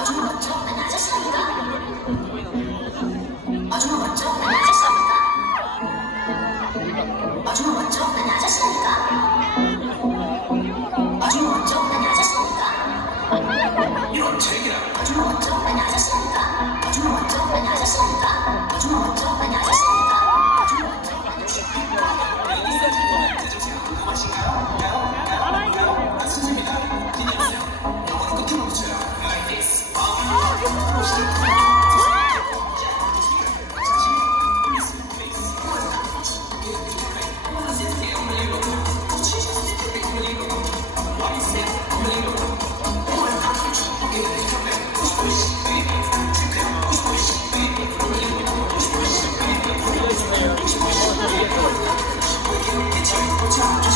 아줌마 맞죠? 아니 아저씨 아니다 아줌마 맞죠? 아니 아저씨 아니다 아줌마 맞죠? 아니 아저씨 아니다 Tchau, tchau.